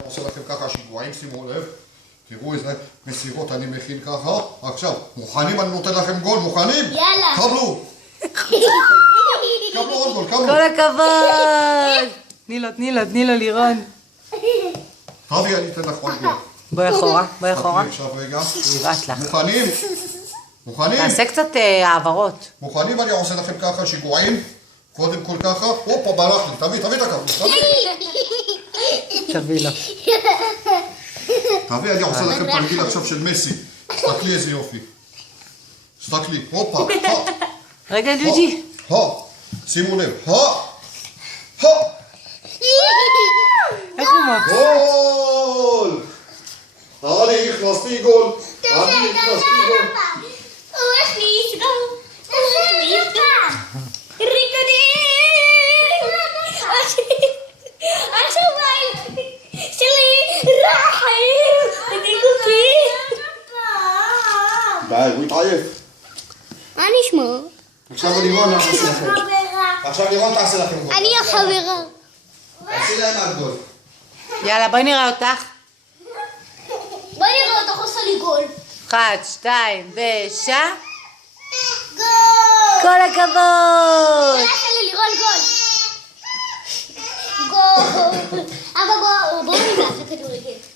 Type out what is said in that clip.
אני עושה לכם ככה שיגועים, שימו לב. תראו איזה מסירות אני מכין ככה. עכשיו, מוכנים? אני נותן לכם גול, מוכנים? יאללה. קבלו. קבלו עוד גול, קבלו. כל הכבוד. תני לו לירון. תביא, אני אתן לך עוד גול. בואי אחורה. עכשיו רגע. נבעט לך. מוכנים? מוכנים? תעשה קצת העברות. מוכנים? אני עושה לכם ככה שיגועים. קודם כל ככה. הופה, ברח לי. תביא את הכבוד. תביא לו. תביא, אני עושה לכם תרגיל עכשיו של מסי. תסתכלי איזה יופי. תסתכלי. הופה. רגע ג'וג'י. שימו לב. איך הוא מבסוט? גול! אני הכנסתי גול. הוא הכניס גול. ריקודים. השמיים שלי רחם. ותיקופי. די, הוא התעייף. מה נשמע? עכשיו לירון תעשה לכם. עכשיו לירון תעשה לכם גול. אני החברה. תעשי להם על גול. יאללה, בואי נראה אותך. בוא נראה אותך עושה לי גול. 1, 2, ושע. גול! כל הכבוד! עשה לי לירון גול. גול. אבא בואו נעשה כדורגל.